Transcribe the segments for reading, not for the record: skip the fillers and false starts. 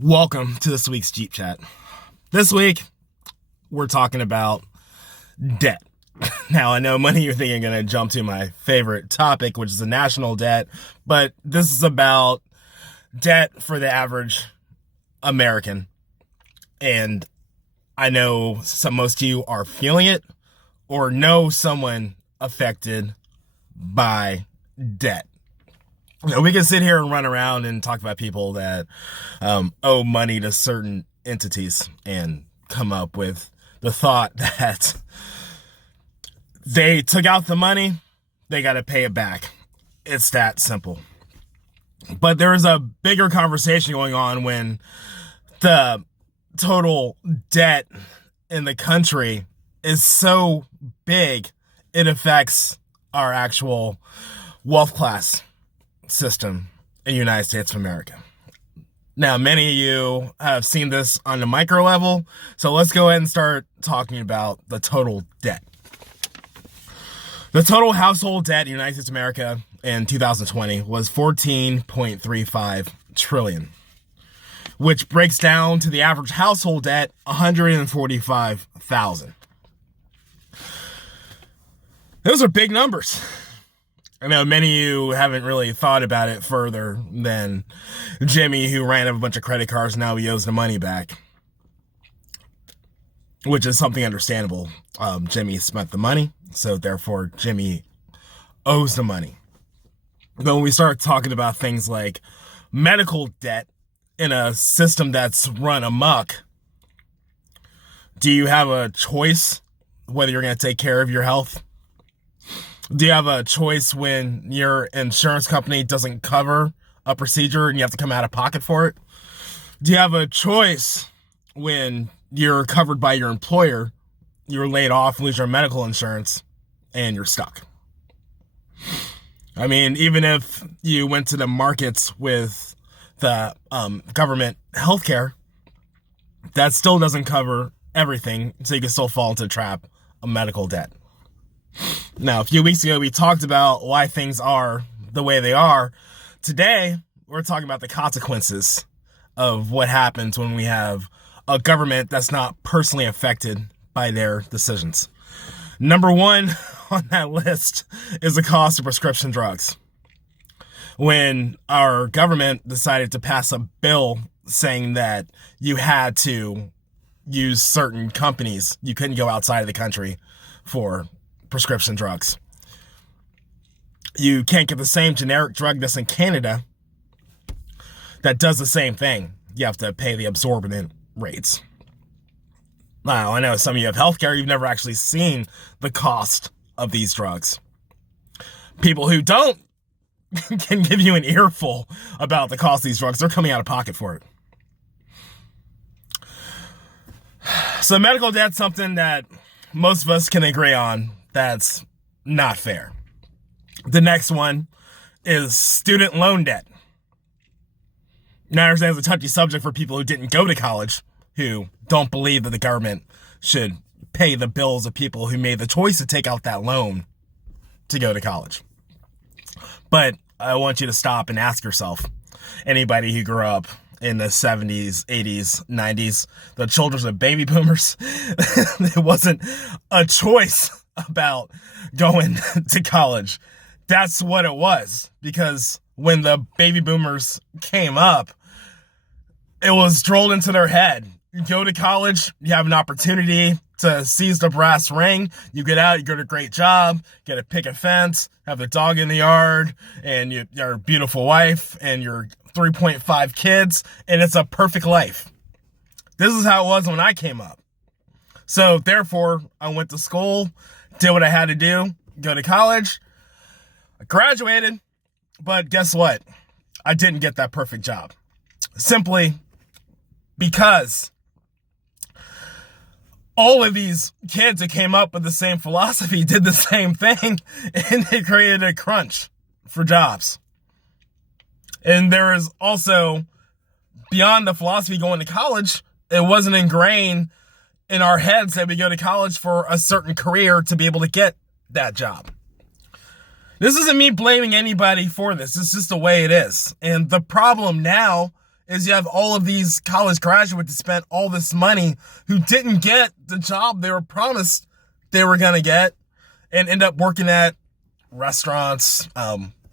Welcome to this week's Jeep Chat. This week, we're talking about debt. Now, I know many of you think I'm going to jump to my favorite topic, which is the national debt, but this is about debt for the average American. And I know most of you are feeling it or know someone affected by debt. We can sit here and run around and talk about people that owe money to certain entities and come up with the thought that they took out the money, they got to pay it back. It's that simple. But there is a bigger conversation going on when the total debt in the country is so big, it affects our actual wealth class system in the United States of America. Now, many of you have seen this on the micro level, so let's go ahead and start talking about the total debt. The total household debt in the United States of America in 2020 was $14.35 trillion, which breaks down to the average household debt, $145,000. Those are big numbers. I know many of you haven't really thought about it further than Jimmy, who ran up a bunch of credit cards, now he owes the money back, which is something understandable. Jimmy spent the money, so therefore Jimmy owes the money. But when we start talking about things like medical debt in a system that's run amok, do you have a choice whether you're going to take care of your health? Do you have a choice when your insurance company doesn't cover a procedure and you have to come out of pocket for it? Do you have a choice when you're covered by your employer, you're laid off, lose your medical insurance, and you're stuck? I mean, even if you went to the markets with the government healthcare, that still doesn't cover everything, so you can still fall into the trap of medical debt. Now, a few weeks ago, we talked about why things are the way they are. Today, we're talking about the consequences of what happens when we have a government that's not personally affected by their decisions. Number one on that list is the cost of prescription drugs. When our government decided to pass a bill saying that you had to use certain companies, you couldn't go outside of the country for prescription drugs. You can't get the same generic drug that's in Canada that does the same thing. You have to pay the absorbent rates. Now, I know some of you have healthcare, you've never actually seen the cost of these drugs. People who don't can give you an earful about the cost of these drugs. They're coming out of pocket for it. So medical debt's something that most of us can agree on. That's not fair. The next one is student loan debt. Now, I understand it's a touchy subject for people who didn't go to college, who don't believe that the government should pay the bills of people who made the choice to take out that loan to go to college. But I want you to stop and ask yourself, anybody who grew up in the 70s, 80s, 90s, the children of baby boomers, it wasn't a choice about going to college. That's what it was, because when the baby boomers came up, it was drilled into their head. You go to college, you have an opportunity to seize the brass ring. You get out, you get a great job, get a picket fence, have a dog in the yard, and your beautiful wife, and your 3.5 kids, and it's a perfect life. This is how it was when I came up. So therefore, I went to school, did what I had to do, go to college, I graduated, but guess what? I didn't get that perfect job. Simply because all of these kids that came up with the same philosophy did the same thing, and it created a crunch for jobs. And there is also, beyond the philosophy going to college, it wasn't ingrained in our heads that we go to college for a certain career to be able to get that job. This isn't me blaming anybody for this. It's just the way it is. And the problem now is you have all of these college graduates that spent all this money who didn't get the job they were promised they were going to get and end up working at restaurants,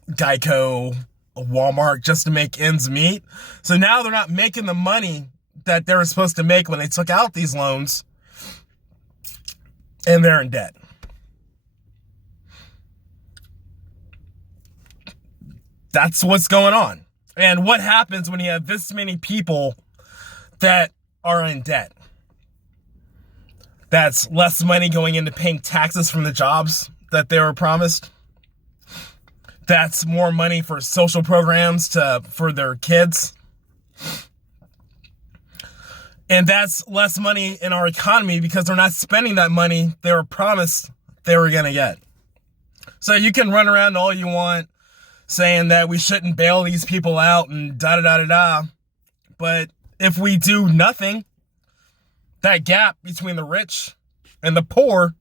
Geico, Walmart just to make ends meet. So now they're not making the money that they were supposed to make when they took out these loans, and they're in debt. That's what's going on. And what happens when you have this many people that are in debt? That's less money going into paying taxes from the jobs that they were promised. That's more money for social programs for their kids. And that's less money in our economy because they're not spending that money they were promised they were going to get. So you can run around all you want saying that we shouldn't bail these people out and da-da-da-da-da. But if we do nothing, that gap between the rich and the poor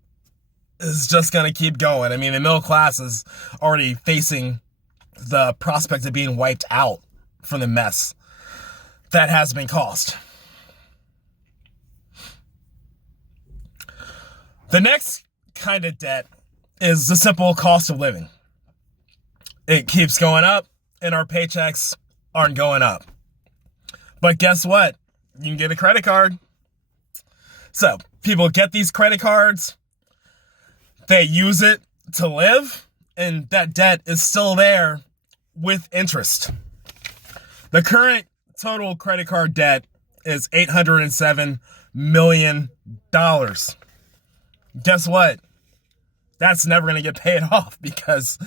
is just going to keep going. I mean, the middle class is already facing the prospect of being wiped out from the mess that has been caused. The next kind of debt is the simple cost of living. It keeps going up, and our paychecks aren't going up. But guess what? You can get a credit card. So people get these credit cards, they use it to live, and that debt is still there with interest. The current total credit card debt is $807 million. Guess what? That's never going to get paid off because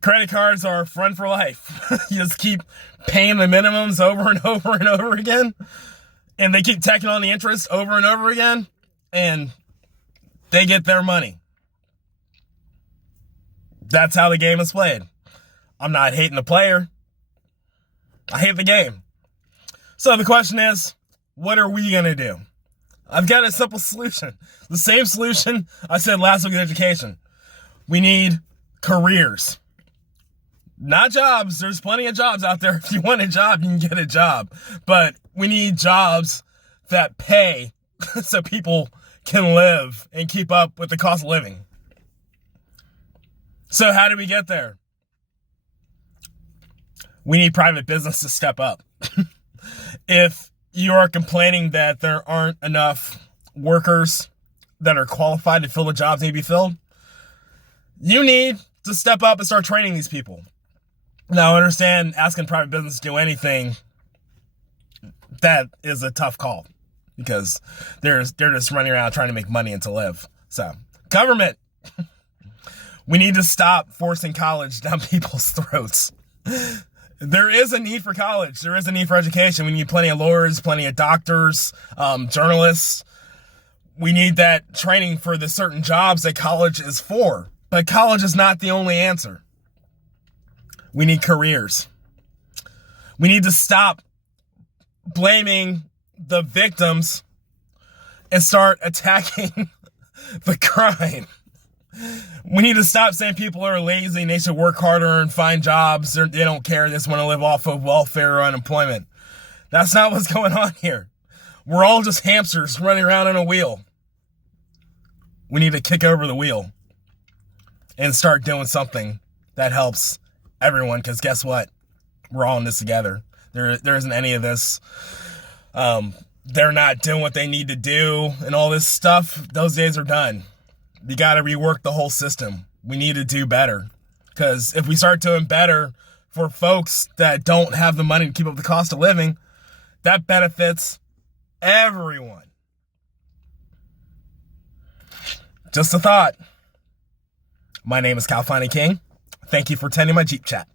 credit cards are fun for life. You just keep paying the minimums over and over and over again, and they keep tacking on the interest over and over again, and they get their money. That's how the game is played. I'm not hating the player. I hate the game. So the question is, what are we going to do? I've got a simple solution. The same solution I said last week in education. We need careers. Not jobs. There's plenty of jobs out there. If you want a job, you can get a job. But we need jobs that pay so people can live and keep up with the cost of living. So how do we get there? We need private business to step up. If you are complaining that there aren't enough workers that are qualified to fill the jobs that need to be filled, you need to step up and start training these people. Now, I understand asking private business to do anything, that is a tough call because they're just running around trying to make money and to live. So, government, we need to stop forcing college down people's throats. There is a need for college. There is a need for education. We need plenty of lawyers, plenty of doctors, journalists. We need that training for the certain jobs that college is for. But college is not the only answer. We need careers. We need to stop blaming the victims and start attacking the crime. We need to stop saying people are lazy and they should work harder and find jobs. They don't care. They just want to live off of welfare or unemployment. That's not what's going on here. We're all just hamsters running around in a wheel. We need to kick over the wheel and start doing something that helps everyone, because guess what? We're all in this together. There isn't any of this. They're not doing what they need to do and all this stuff. Those days are done. You got to rework the whole system. We need to do better, because if we start doing better for folks that don't have the money to keep up the cost of living, that benefits everyone. Just a thought. My name is Cal Fani King. Thank you for attending my Jeep Chat.